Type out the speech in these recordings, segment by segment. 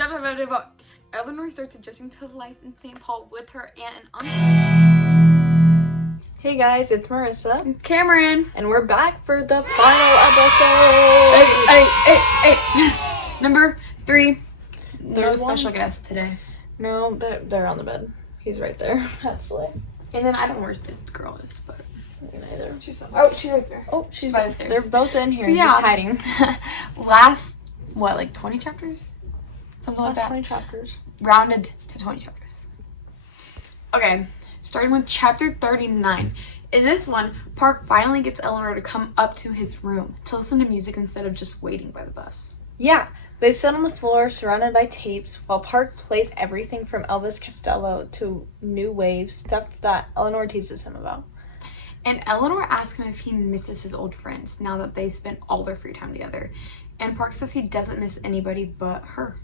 Eleanor starts adjusting to life in St. Paul with her aunt and uncle. Hey guys, it's Marissa. It's Cameron. And we're back for the final episode. Hey. Number 3. No special guest today. No, they're on the bed. He's right there, actually. And then I don't know where the girl is, but neither. She's right there. Oh, she's by the stairs. They're both in here, so, yeah. just hiding. Last, 20 chapters? Something like that. 20 chapters. Rounded to 20 chapters. Okay, starting with chapter 39. In this one, Park finally gets Eleanor to come up to his room to listen to music instead of just waiting by the bus. Yeah, they sit on the floor surrounded by tapes while Park plays everything from Elvis Costello to new wave, stuff that Eleanor teases him about. And Eleanor asks him if he misses his old friends now that they spent all their free time together. And Park says he doesn't miss anybody but her.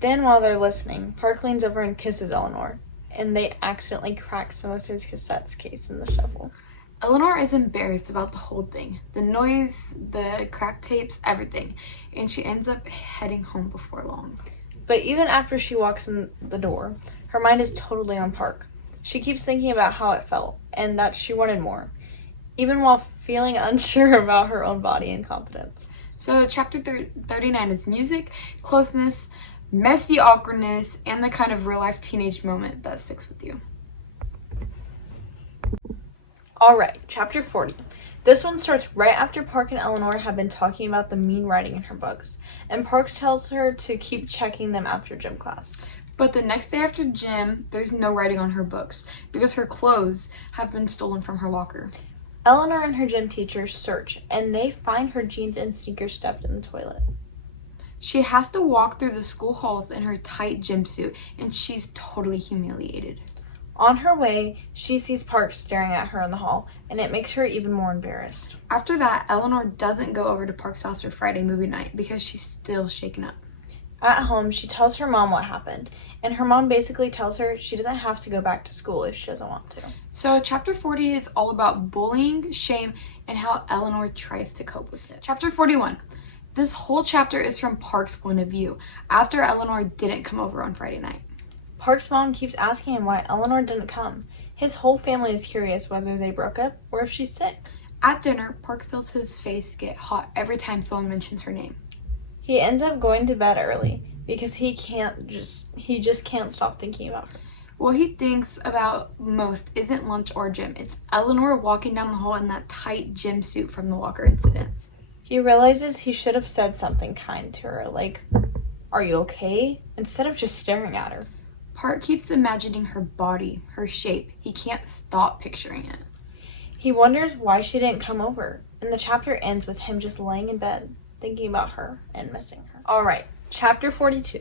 Then while they're listening, Park leans over and kisses Eleanor, and they accidentally crack some of his cassettes case in the shuffle. Eleanor is embarrassed about the whole thing. The noise, the cracked tapes, everything. And she ends up heading home before long. But even after she walks in the door, her mind is totally on Park. She keeps thinking about how it felt, and that she wanted more, even while feeling unsure about her own body and confidence. So chapter 39 is music, closeness, messy awkwardness, and the kind of real-life teenage moment that sticks with you. Alright, chapter 40. This one starts right after Park and Eleanor have been talking about the mean writing in her books, and Park tells her to keep checking them after gym class. But the next day after gym, there's no writing on her books because her clothes have been stolen from her locker. Eleanor and her gym teacher search, and they find her jeans and sneakers stuffed in the toilet. She has to walk through the school halls in her tight gym suit, and she's totally humiliated. On her way, she sees Park staring at her in the hall, and it makes her even more embarrassed. After that, Eleanor doesn't go over to Park's house for Friday movie night because she's still shaken up. At home, she tells her mom what happened, and her mom basically tells her she doesn't have to go back to school if she doesn't want to. So chapter 40 is all about bullying, shame, and how Eleanor tries to cope with it. Chapter 41. This whole chapter is from Park's point of view, after Eleanor didn't come over on Friday night. Park's mom keeps asking him why Eleanor didn't come. His whole family is curious whether they broke up or if she's sick. At dinner, Park feels his face get hot every time someone mentions her name. He ends up going to bed early because he just can't stop thinking about her. What he thinks about most isn't lunch or gym. It's Eleanor walking down the hall in that tight gym suit from the locker incident. He realizes he should have said something kind to her, like, "Are you okay?" instead of just staring at her. Park keeps imagining her body, her shape. He can't stop picturing it. He wonders why she didn't come over, and the chapter ends with him just laying in bed, thinking about her and missing her. Alright, chapter 42.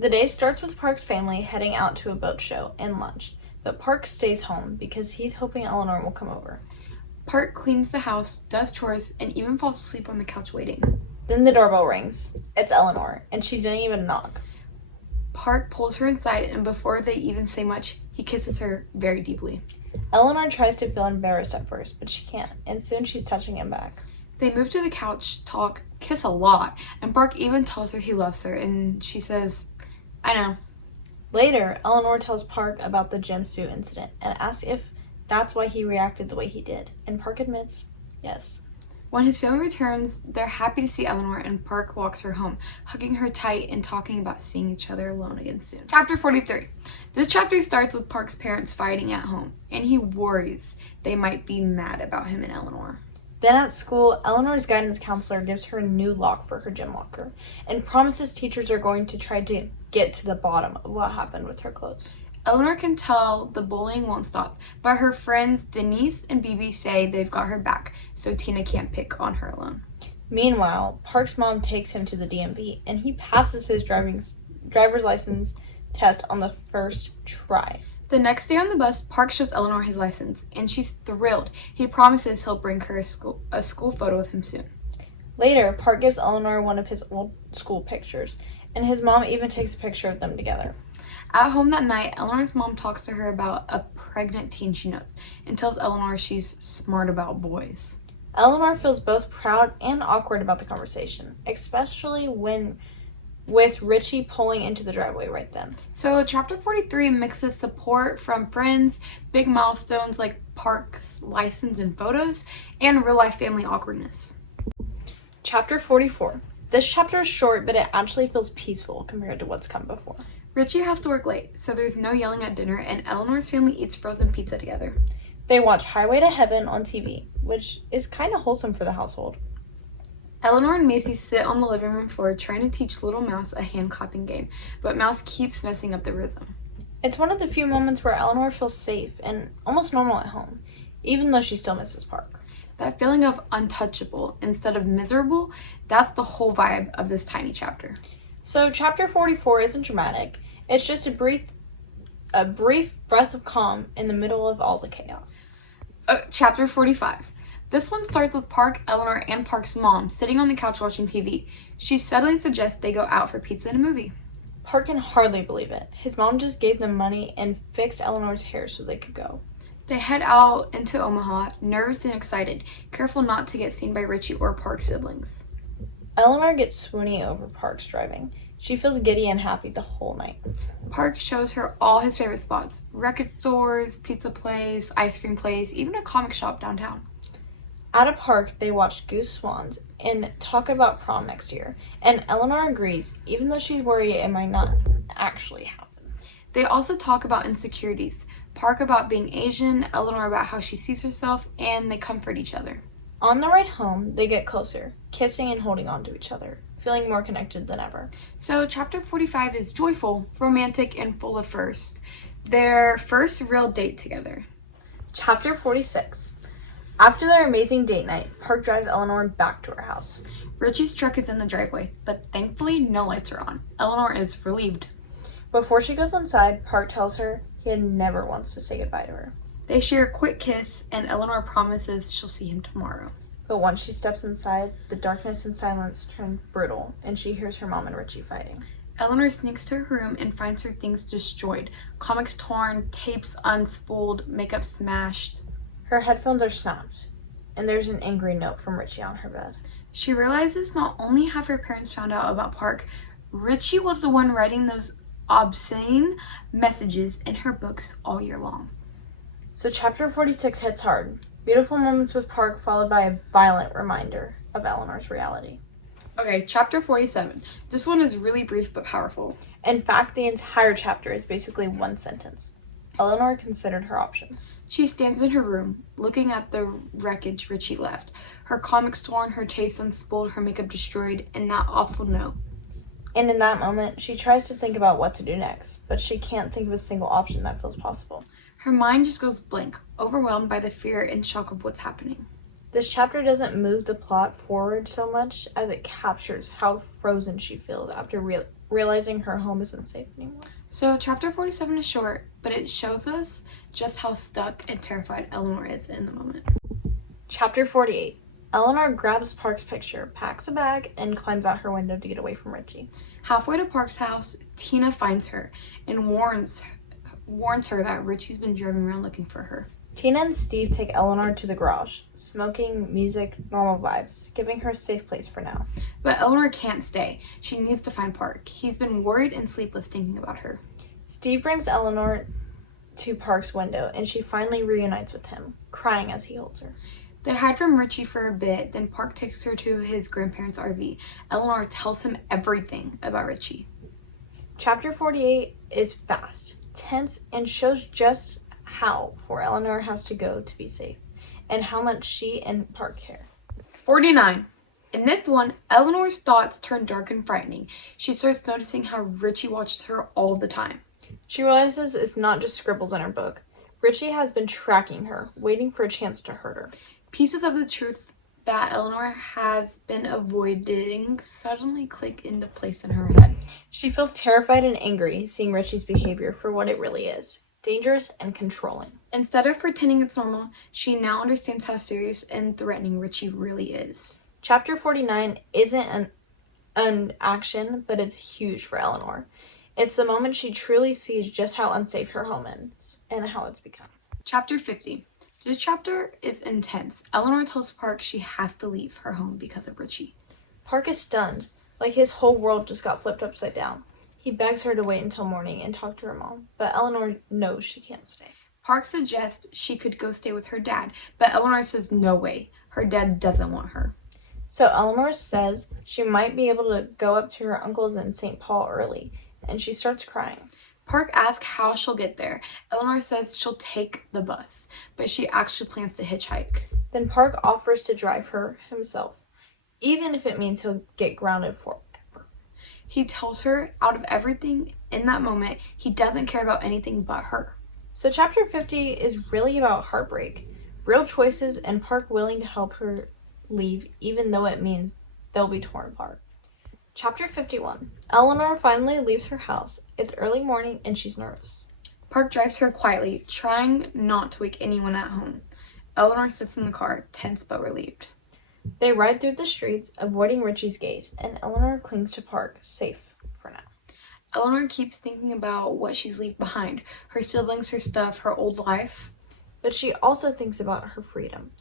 The day starts with Park's family heading out to a boat show and lunch, but Park stays home because he's hoping Eleanor will come over. Park cleans the house, does chores, and even falls asleep on the couch waiting. Then the doorbell rings. It's Eleanor, and she didn't even knock. Park pulls her inside, and before they even say much, he kisses her very deeply. Eleanor tries to feel embarrassed at first, but she can't, and soon she's touching him back. They move to the couch, talk, kiss a lot, and Park even tells her he loves her, and she says, "I know." Later, Eleanor tells Park about the gym suit incident and asks if that's why he reacted the way he did, and Park admits, yes. When his family returns, they're happy to see Eleanor, and Park walks her home, hugging her tight and talking about seeing each other alone again soon. Chapter 43. This chapter starts with Park's parents fighting at home, and he worries they might be mad about him and Eleanor. Then at school, Eleanor's guidance counselor gives her a new lock for her gym locker and promises teachers are going to try to get to the bottom of what happened with her clothes. Eleanor can tell the bullying won't stop, but her friends Denise and Bibi say they've got her back, so Tina can't pick on her alone. Meanwhile, Park's mom takes him to the DMV, and he passes his driver's license test on the first try. The next day on the bus, Park shows Eleanor his license, and she's thrilled. He promises he'll bring her a school photo of him soon. Later, Park gives Eleanor one of his old school pictures, and his mom even takes a picture of them together. At home that night, Eleanor's mom talks to her about a pregnant teen she knows and tells Eleanor she's smart about boys. Eleanor feels both proud and awkward about the conversation, especially when with Richie pulling into the driveway right then. So chapter 43 mixes support from friends, big milestones like Park's license and photos, and real-life family awkwardness. Chapter 44. This chapter is short, but it actually feels peaceful compared to what's come before. Richie has to work late, so there's no yelling at dinner, and Eleanor's family eats frozen pizza together. They watch Highway to Heaven on TV, which is kind of wholesome for the household. Eleanor and Macy sit on the living room floor trying to teach little Mouse a hand-clapping game, but Mouse keeps messing up the rhythm. It's one of the few moments where Eleanor feels safe and almost normal at home, even though she still misses Park. That feeling of untouchable instead of miserable, that's the whole vibe of this tiny chapter. So chapter 44 isn't dramatic. It's just a brief breath of calm in the middle of all the chaos. Chapter 45. This one starts with Park, Eleanor, and Park's mom sitting on the couch watching TV. She suddenly suggests they go out for pizza and a movie. Park can hardly believe it. His mom just gave them money and fixed Eleanor's hair so they could go. They head out into Omaha, nervous and excited, careful not to get seen by Richie or Park's siblings. Eleanor gets swoony over Park's driving. She feels giddy and happy the whole night. Park shows her all his favorite spots: record stores, pizza place, ice cream place, even a comic shop downtown. At a park, they watch Goose Swans and talk about prom next year. And Eleanor agrees, even though she's worried it might not actually happen. They also talk about insecurities. Park about being Asian, Eleanor about how she sees herself, and they comfort each other. On the ride home, they get closer, kissing and holding on to each other, feeling more connected than ever. So chapter 45 is joyful, romantic, and full of firsts. Their first real date together. Chapter 46. After their amazing date night, Park drives Eleanor back to her house. Richie's truck is in the driveway, but thankfully no lights are on. Eleanor is relieved. Before she goes inside, Park tells her he never wants to say goodbye to her. They share a quick kiss, and Eleanor promises she'll see him tomorrow. But once she steps inside, the darkness and silence turn brutal, and she hears her mom and Richie fighting. Eleanor sneaks to her room and finds her things destroyed. Comics torn, tapes unspooled, makeup smashed. Her headphones are snapped, and there's an angry note from Richie on her bed. She realizes not only have her parents found out about Park, Richie was the one writing those obscene messages in her books all year long. So chapter 46 hits hard. Beautiful moments with Park followed by a violent reminder of Eleanor's reality. Okay, chapter 47. This one is really brief but powerful. In fact, the entire chapter is basically one sentence. Eleanor considered her options. She stands in her room, looking at the wreckage Richie left. Her comics torn, her tapes unspooled, her makeup destroyed, and that awful note. And in that moment, she tries to think about what to do next, but she can't think of a single option that feels possible. Her mind just goes blank, overwhelmed by the fear and shock of what's happening. This chapter doesn't move the plot forward so much as it captures how frozen she feels after realizing her home isn't safe anymore. So chapter 47 is short, but it shows us just how stuck and terrified Eleanor is in the moment. Chapter 48. Eleanor grabs Park's picture, packs a bag, and climbs out her window to get away from Richie. Halfway to Park's house, Tina finds her and warns her that Richie's been driving around looking for her. Tina and Steve take Eleanor to the garage. Smoking, music, normal vibes, giving her a safe place for now. But Eleanor can't stay. She needs to find Park. He's been worried and sleepless thinking about her. Steve brings Eleanor to Park's window, and she finally reunites with him, crying as he holds her. They hide from Richie for a bit, then Park takes her to his grandparents' RV. Eleanor tells him everything about Richie. Chapter 48 is fast, tense, and shows just how far Eleanor has to go to be safe, and how much she and Park care. 49. In this one, Eleanor's thoughts turn dark and frightening. She starts noticing how Richie watches her all the time. She realizes it's not just scribbles in her book. Richie has been tracking her, waiting for a chance to hurt her. Pieces of the truth that Eleanor has been avoiding suddenly click into place in her head. She feels terrified and angry seeing Richie's behavior for what it really is. Dangerous and controlling. Instead of pretending it's normal, she now understands how serious and threatening Richie really is. Chapter 49 isn't an action, but it's huge for Eleanor. It's the moment she truly sees just how unsafe her home is and how it's become. Chapter 50. This chapter is intense. Eleanor tells Park she has to leave her home because of Richie. Park is stunned. Like his whole world just got flipped upside down. He begs her to wait until morning and talk to her mom, but Eleanor knows she can't stay. Park suggests she could go stay with her dad, but Eleanor says no way. Her dad doesn't want her. So Eleanor says she might be able to go up to her uncle's in St. Paul early, and she starts crying. Park asks how she'll get there. Eleanor says she'll take the bus, but she actually plans to hitchhike. Then Park offers to drive her himself, even if it means he'll get grounded forever. He tells her out of everything in that moment, he doesn't care about anything but her. So chapter 50 is really about heartbreak, real choices, and Park willing to help her leave, even though it means they'll be torn apart. Chapter 51. Eleanor finally leaves her house. It's early morning and she's nervous. Park drives her quietly, trying not to wake anyone at home. Eleanor sits in the car, tense but relieved. They ride through the streets, avoiding Richie's gaze, and Eleanor clings to Park, safe for now. Eleanor keeps thinking about what she's left behind, her siblings, her stuff, her old life. But she also thinks about her freedom,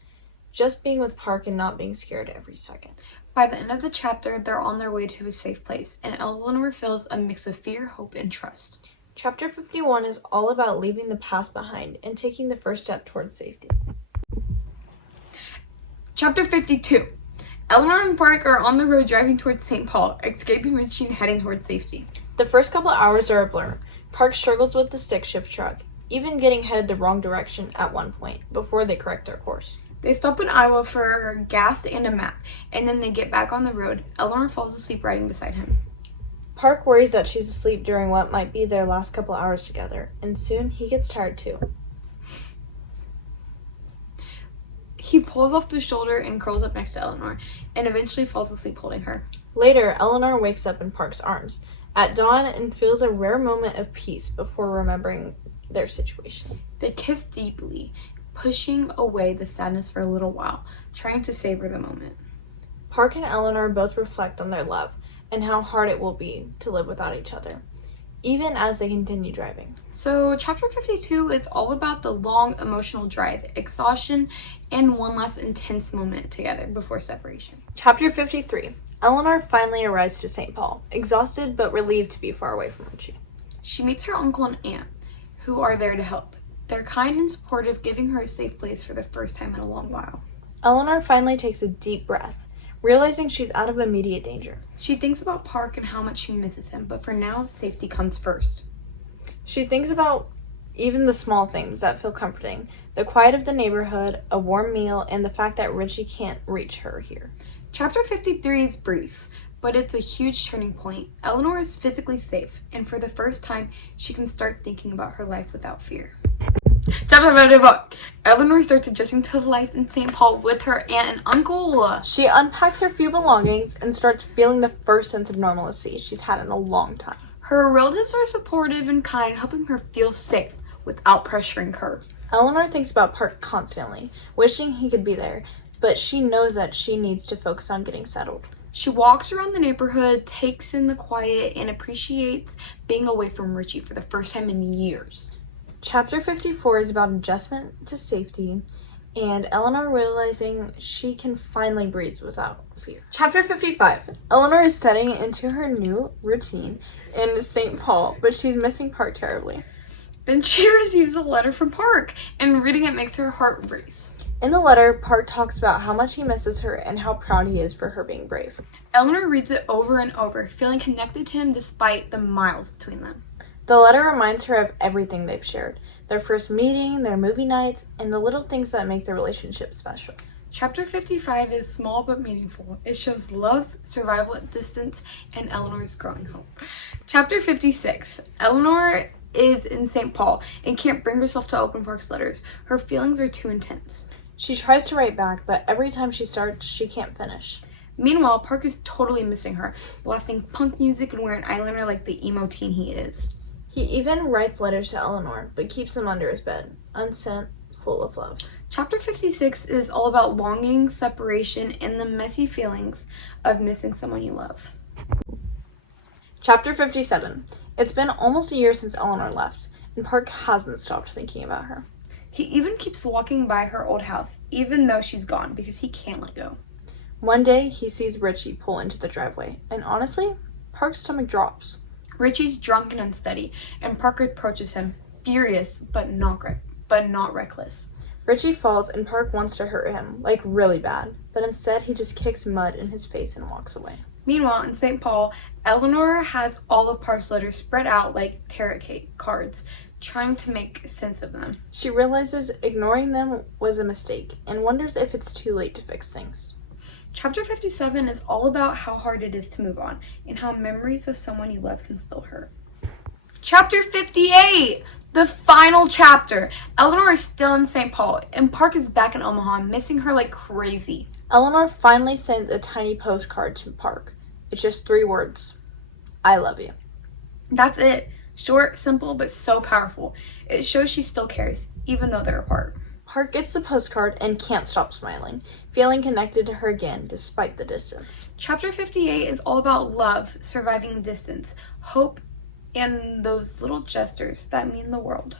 just being with Park and not being scared every second. By the end of the chapter, they're on their way to a safe place, and Eleanor feels a mix of fear, hope, and trust. Chapter 51 is all about leaving the past behind and taking the first step towards safety. Chapter 52. Eleanor and Park are on the road driving towards St. Paul, escaping Richie and heading towards safety. The first couple hours are a blur. Park struggles with the stick shift truck, even getting headed the wrong direction at one point, before they correct their course. They stop in Iowa for gas and a map, and then they get back on the road. Eleanor falls asleep riding beside him. Park worries that she's asleep during what might be their last couple hours together, and soon he gets tired too. He pulls off the shoulder and curls up next to Eleanor, and eventually falls asleep holding her. Later, Eleanor wakes up in Park's arms at dawn and feels a rare moment of peace before remembering their situation. They kiss deeply, pushing away the sadness for a little while, trying to savor the moment. Park and Eleanor both reflect on their love and how hard it will be to live without each other, even as they continue driving. So chapter 52 is all about the long emotional drive, exhaustion, and one last intense moment together before separation. Chapter 53. Eleanor finally arrives to St. Paul, exhausted but relieved to be far away from Richie. She meets her uncle and aunt, who are there to help. They're kind and supportive, giving her a safe place for the first time in a long while. Eleanor finally takes a deep breath, realizing she's out of immediate danger. She thinks about Park and how much she misses him, but for now, safety comes first. She thinks about even the small things that feel comforting, the quiet of the neighborhood, a warm meal, and the fact that Richie can't reach her here. Chapter 53 is brief, but it's a huge turning point. Eleanor is physically safe, and for the first time, she can start thinking about her life without fear. Chapter 54. Eleanor starts adjusting to life in St. Paul with her aunt and uncle. She unpacks her few belongings and starts feeling the first sense of normalcy she's had in a long time. Her relatives are supportive and kind, helping her feel safe without pressuring her. Eleanor thinks about Park constantly, wishing he could be there, but she knows that she needs to focus on getting settled. She walks around the neighborhood, takes in the quiet, and appreciates being away from Richie for the first time in years. Chapter 54 is about adjustment to safety and Eleanor realizing she can finally breathe without fear. Chapter 55. Eleanor is setting into her new routine in St. Paul, but she's missing Park terribly. Then she receives a letter from Park, and reading it makes her heart race. In the letter, Park talks about how much he misses her and how proud he is for her being brave. Eleanor reads it over and over, feeling connected to him despite the miles between them. The letter reminds her of everything they've shared, their first meeting, their movie nights, and the little things that make their relationship special. Chapter 55 is small but meaningful. It shows love, survival at distance, and Eleanor's growing hope. Chapter 56. Eleanor is in St. Paul and can't bring herself to open Park's letters. Her feelings are too intense. She tries to write back, but every time she starts, she can't finish. Meanwhile, Park is totally missing her, blasting punk music and wearing eyeliner like the emo teen he is. He even writes letters to Eleanor, but keeps them under his bed, unsent, full of love. Chapter 56 is all about longing, separation, and the messy feelings of missing someone you love. Chapter 57. It's been almost a year since Eleanor left, and Park hasn't stopped thinking about her. He even keeps walking by her old house, even though she's gone, because he can't let go. One day, he sees Richie pull into the driveway, and honestly, Park's stomach drops. Richie's drunk and unsteady, and Park approaches him, furious but not reckless. Richie falls, and Park wants to hurt him, like really bad, but instead he just kicks mud in his face and walks away. Meanwhile, in St. Paul, Eleanor has all of Park's letters spread out like tarot cards, trying to make sense of them. She realizes ignoring them was a mistake, and wonders if it's too late to fix things. Chapter 57 is all about how hard it is to move on, and how memories of someone you love can still hurt. Chapter 58! The final chapter! Eleanor is still in St. Paul, and Park is back in Omaha, missing her like crazy. Eleanor finally sends a tiny postcard to Park. It's just 3 words. I love you. That's it. Short, simple, but so powerful. It shows she still cares, even though they're apart. Park gets the postcard and can't stop smiling, feeling connected to her again despite the distance. Chapter 58 is all about love, surviving distance, hope, and those little gestures that mean the world.